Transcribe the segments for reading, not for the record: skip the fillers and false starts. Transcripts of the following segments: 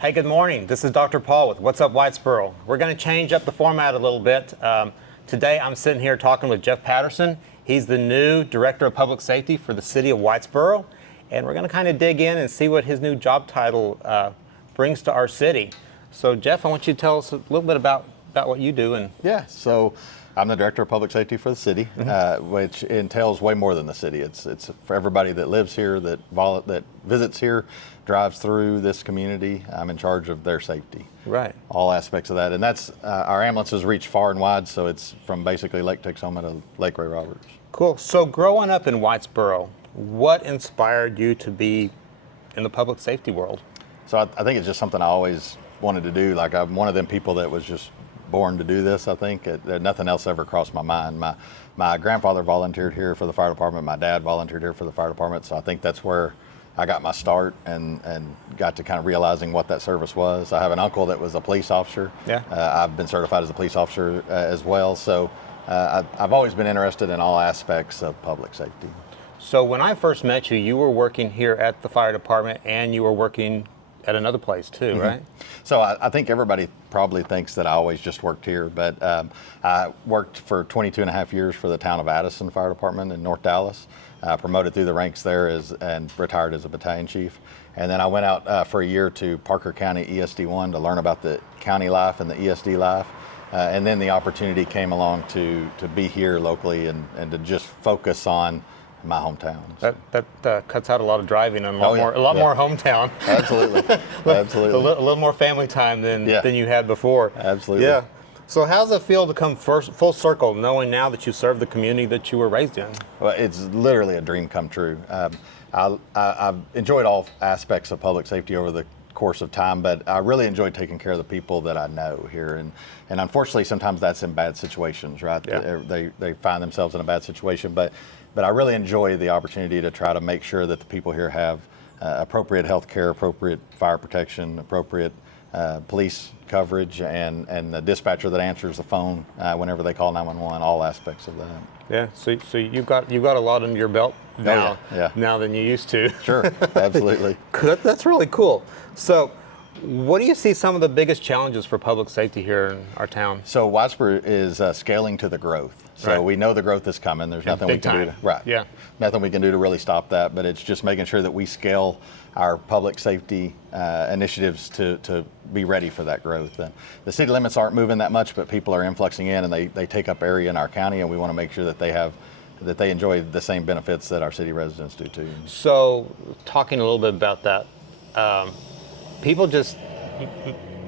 Hey, good morning. This is Dr. Paul with What's Up Whitesboro. We're going to change up the format a little bit. Today I'm sitting here talking with Jeff Patterson. He's the new Director of Public Safety for the city of Whitesboro. And we're going to kind of dig in and see what his new job title brings to our city. So Jeff, I want you to tell us a little bit about what you do. Yeah, so I'm the Director of Public Safety for the city, which entails way more than the city. It's for everybody that lives here, that visits here, drives through this community. I'm in charge of their safety. Right. All aspects of that. And that's, our ambulances reach far and wide, so it's from basically Lake Texoma to Lake Ray Roberts. Cool. So growing up in Whitesboro, what inspired you to be in the public safety world? So I think it's just something I always wanted to do. Like, I'm one of them people that was just born to do this, I think. Nothing else ever crossed my mind. My grandfather volunteered here for the fire department. My dad volunteered here for the fire department. So I think that's where I got my start and got to kind of realizing what that service was. I have an uncle that was a police officer. Yeah. I've been certified as a police officer as well. So I've always been interested in all aspects of public safety. So when I first met you, you were working here at the fire department and you were working at another place too, right? So I think everybody probably thinks that I always just worked here, but I worked for 22 and a half years for the town of Patterson Fire Department in North Dallas. Promoted through the ranks there and retired as a battalion chief. And then I went out for a year to Parker County ESD1 to learn about the county life and the ESD life. And then the opportunity came along to be here locally and to just focus on my hometown. That cuts out a lot of driving and a lot more hometown. Absolutely, absolutely. A little more family time than you had before. Absolutely. Yeah. So how does it feel to come full circle, knowing now that you serve the community that you were raised in? Well, it's literally a dream come true. I've enjoyed all aspects of public safety over the course of time, but I really enjoy taking care of the people that I know here, and unfortunately sometimes that's in bad situations, right? Yeah. They find themselves in a bad situation, but I really enjoy the opportunity to try to make sure that the people here have appropriate health care, appropriate fire protection, appropriate police coverage, and the dispatcher that answers the phone whenever they call 911, all aspects of that. Yeah, so you've got a lot under your belt now, now than you used to. Sure, absolutely. That's really cool. So what do you see some of the biggest challenges for public safety here in our town? So Whitesboro is scaling to the growth. So we know the growth is coming. There's nothing we can do to, nothing we can do to really stop that, but it's just making sure that we scale our public safety initiatives to be ready for that growth. And the city limits aren't moving that much, but people are influxing in and they take up area in our county, and we want to make sure that they enjoy the same benefits that our city residents do too. So talking a little bit about that, people just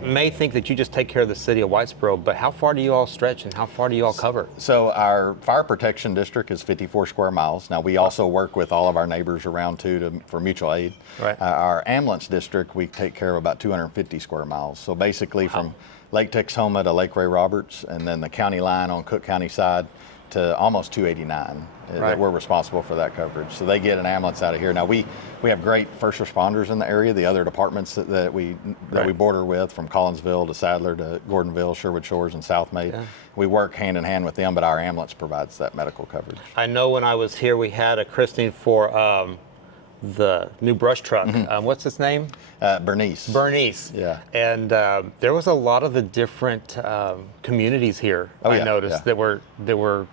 may think that you just take care of the city of Whitesboro, but how far do you all stretch and how far do you all cover? So our fire protection district is 54 square miles. Now we also work with all of our neighbors around too for mutual aid. Right. Our ambulance district, we take care of about 250 square miles. So basically from Lake Texoma to Lake Ray Roberts, and then the county line on Cook County side to almost 289. That we're responsible for that coverage. So they get an ambulance out of here. Now we have great first responders in the area, the other departments that we border with, from Collinsville to Sadler to Gordonville, Sherwood Shores, and South Maid. Yeah. We work hand in hand with them, but our ambulance provides that medical coverage. I know when I was here we had a christening for the new brush truck. What's its name? Bernice. Bernice. Yeah. And there was a lot of the different communities here. I noticed that were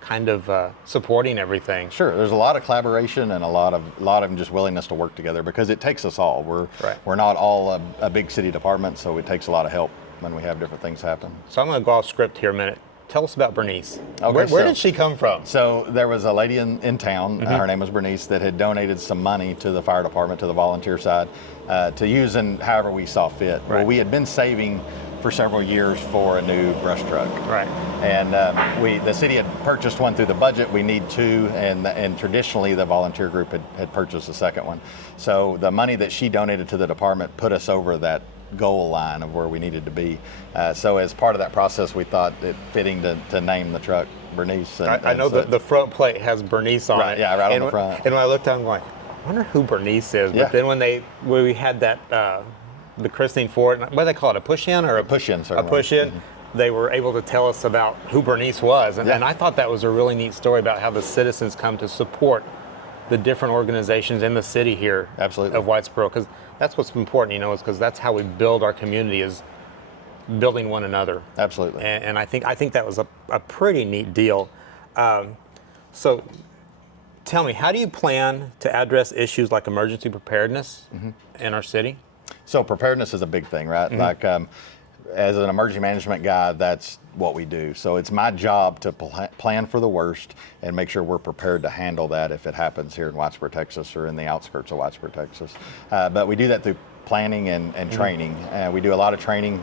kind of supporting everything. Sure, there's a lot of collaboration and a lot of just willingness to work together, because it takes us all. We're not all a big city department, so it takes a lot of help when we have different things happen. So I'm going to go off script here a minute. Tell us about Bernice. Okay, where did she come from? So there was a lady in town, her name was Bernice, that had donated some money to the fire department, to the volunteer side, to use in however we saw fit. Right. Well, we had been saving for several years for a new brush truck. Right. And the city had purchased one through the budget. We need two, and traditionally the volunteer group had purchased a second one. So the money that she donated to the department put us over that goal line of where we needed to be. So as part of that process, we thought it fitting to name the truck Bernice. I know the front plate has Bernice on it. Yeah, right on the front. And when I looked at it, I'm going, I wonder who Bernice is. Yeah. But then when we had that the christening for it, what do they call it, a push-in or a push-in? A push-in. They were able to tell us about who Bernice was, and I thought that was a really neat story about how the citizens come to support the different organizations in the city here Absolutely. of Whitesboro, because that's what's important, is because that's how we build our community, is building one another. Absolutely. And I think that was a pretty neat deal. So tell me, how do you plan to address issues like emergency preparedness in our city? So preparedness is a big thing, right? Like as an emergency management guy, that's what we do. So it's my job to plan for the worst and make sure we're prepared to handle that if it happens here in Whitesboro, Texas, or in the outskirts of Whitesboro, Texas. But we do that through planning and training. We do a lot of training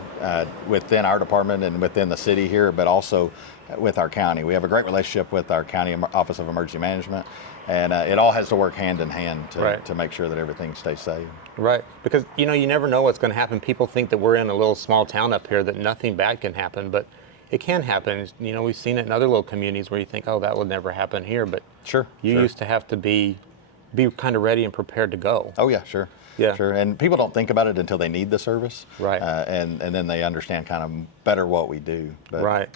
within our department and within the city here, but also with our county. We have a great relationship with our county Office of Emergency Management, and it all has to work hand in hand to make sure that everything stays safe. Right, because you never know what's going to happen. People think that we're in a little small town up here, that nothing bad can happen, but it can happen. We've seen it in other little communities where you think, oh, that would never happen here, but you used to have to be kind of ready and prepared to go. Oh yeah, sure. Yeah. Sure. And people don't think about it until they need the service. Right. And then they understand kind of better what we do. But, right.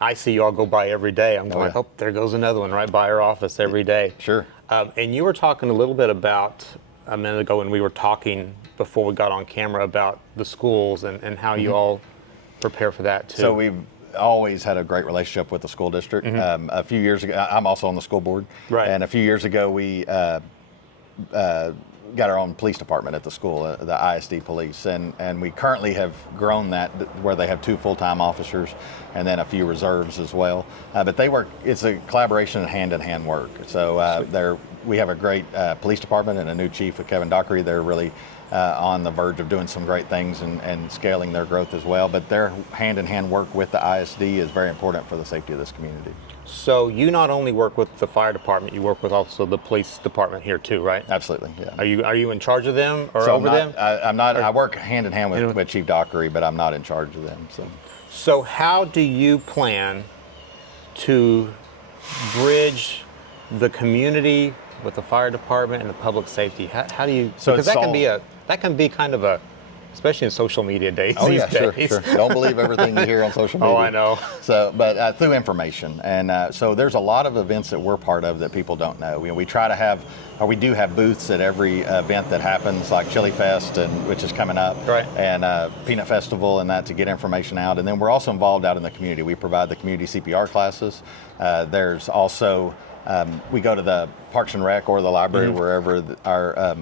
I see you all go by every day. I'm going, oh, there goes another one right by our office every day. Sure. And you were talking a little bit about, a minute ago when we were talking before we got on camera, about the schools and how you all prepare for that too. So we've always had a great relationship with the school district. A few years ago, I'm also on the school board. Right. And a few years ago, we got our own police department at the school, the ISD police, and we currently have grown that where they have 2 full-time officers and then a few reserves as well. But they work, it's a collaboration and hand-in-hand work. So we have a great police department and a new chief with Kevin Dockery. They're really on the verge of doing some great things and scaling their growth as well. But their hand-in-hand work with the ISD is very important for the safety of this community. So you not only work with the fire department, you work with also the police department here too, right? Absolutely, yeah. Are you in charge of them or So over them? I'm not. I work hand in hand with Chief Dockery, but I'm not in charge of them. So how do you plan to bridge the community with the fire department and the public safety? How do you? So because that can be kind of a, especially in social media days these days. Sure. Don't believe everything you hear on social media. Oh, I know. So, but through information, and so there's a lot of events that we're part of that people don't know. We try to have, or we do have booths at every event that happens, like Chili Fest, which is coming up, right? And Peanut Festival, and that, to get information out. And then we're also involved out in the community. We provide the community CPR classes. There's also we go to the Parks and Rec or the library, wherever our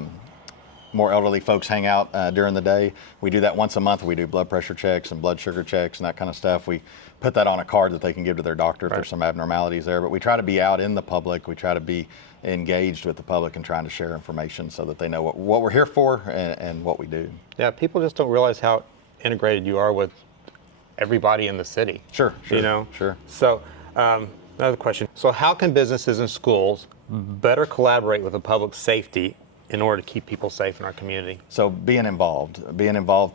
more elderly folks hang out during the day. We do that once a month. We do blood pressure checks and blood sugar checks and that kind of stuff. We put that on a card that they can give to their doctor if there's some abnormalities there. But we try to be out in the public. We try to be engaged with the public and trying to share information so that they know what we're here for and what we do. Yeah, people just don't realize how integrated you are with everybody in the city. Sure. Sure. So another question. So how can businesses and schools better collaborate with the public safety in order to keep people safe in our community? So being involved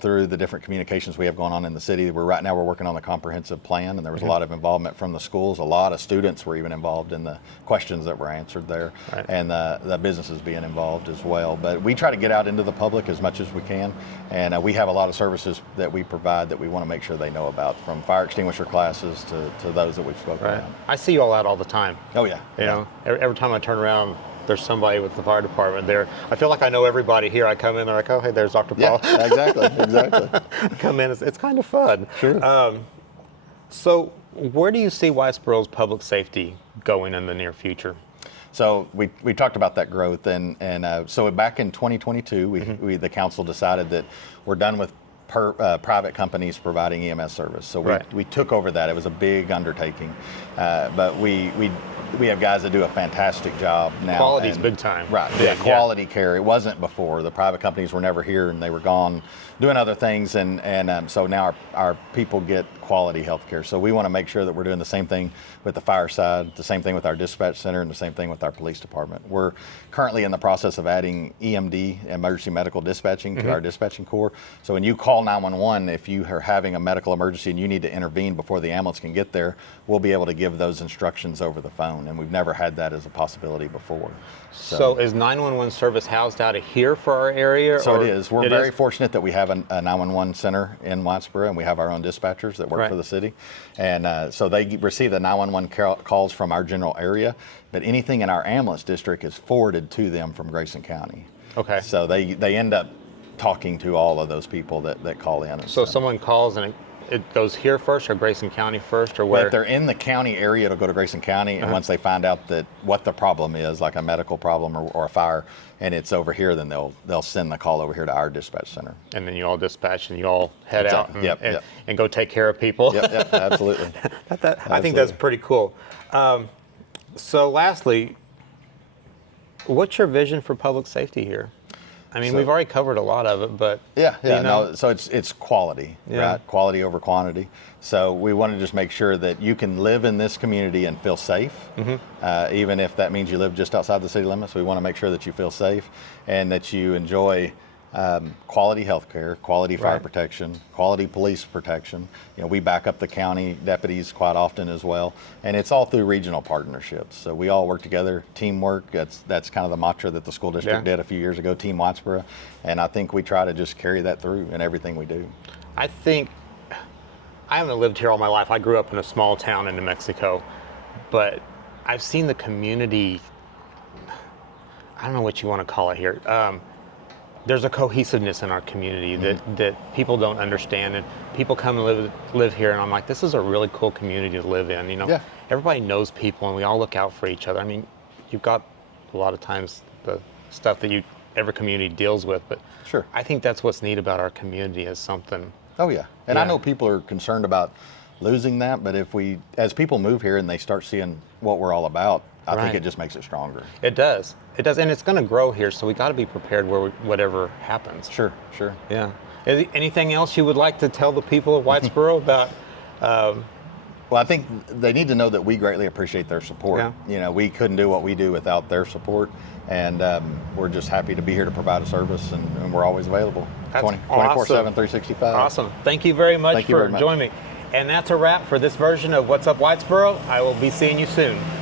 through the different communications we have going on in the city. Right now we're working on the comprehensive plan, and there was a lot of involvement from the schools. A lot of students were even involved in the questions that were answered there, and the businesses being involved as well. But we try to get out into the public as much as we can, and we have a lot of services that we provide that we want to make sure they know about, from fire extinguisher classes to those that we've spoken about. I see you all out all the time. Oh yeah. You know, every time I turn around, there's somebody with the fire department there. I feel like I know everybody here. I come in, they're like, oh, hey, there's Dr. Paul. Yeah, exactly. Come in, it's kind of fun. Sure. So where do you see Whitesboro's public safety going in the near future? So we talked about that growth, and so back in 2022, we the council decided that we're done with private companies providing EMS service. So we took over that. It was a big undertaking, but we have guys that do a fantastic job now. Quality's big time. Right. Yeah, quality care. It wasn't before. The private companies were never here, and they were gone doing other things, and so now our people get quality health care. So we want to make sure that we're doing the same thing with the fire side, the same thing with our dispatch center, and the same thing with our police department. We're currently in the process of adding EMD, emergency medical dispatching, to our dispatching corps. So when you call 911, if you are having a medical emergency and you need to intervene before the ambulance can get there, we'll be able to give those instructions over the phone. phone, and we've never had that as a possibility before. So is 911 service housed out of here for our area? So or it is. We're very fortunate that we have a 911 center in Whitesboro, and we have our own dispatchers that work for the city. And so they receive the 911 calls from our general area, but anything in our ambulance district is forwarded to them from Grayson County. Okay. So they end up talking to all of those people that call in. So someone calls and it goes here first, or Grayson County first, or where? Well, if they're in the county area, it'll go to Grayson County, and once they find out that what the problem is, like a medical problem or a fire, and it's over here, then they'll send the call over here to our dispatch center. And then you all dispatch and you all head Exactly. out and go take care of people. Yep, absolutely. I think that's pretty cool. So lastly, what's your vision for public safety here? I mean, we've already covered a lot of it, but so it's quality, right? Quality over quantity. So we want to just make sure that you can live in this community and feel safe, even if that means you live just outside the city limits. We want to make sure that you feel safe and that you enjoy quality health care, quality fire protection, quality police protection. We back up the county deputies quite often as well, and it's all through regional partnerships. So we all work together, teamwork. That's kind of the mantra that the school district did a few years ago, Team Whitesboro, and I think we try to just carry that through in everything we do. I think I haven't lived here all my life. I grew up in a small town in New Mexico, but I've seen the community. I don't know what you want to call it here. There's a cohesiveness in our community that people don't understand, and people come and live here, and I'm like, this is a really cool community to live in. Everybody knows people, and we all look out for each other. I mean, you've got a lot of times the stuff that every community deals with, but I think that's what's neat about our community is something. Oh yeah, and I know people are concerned about losing that, but as people move here and they start seeing what we're all about, I think it just makes it stronger. It does, and it's going to grow here, so we got to be prepared whatever happens. Sure. Yeah. Anything else you would like to tell the people of Whitesboro about? Well, I think they need to know that we greatly appreciate their support. We couldn't do what we do without their support, and we're just happy to be here to provide a service, and we're always available 24/7, 365. Awesome. Thank you very much for joining me. And that's a wrap for this version of What's Up Whitesboro. I will be seeing you soon.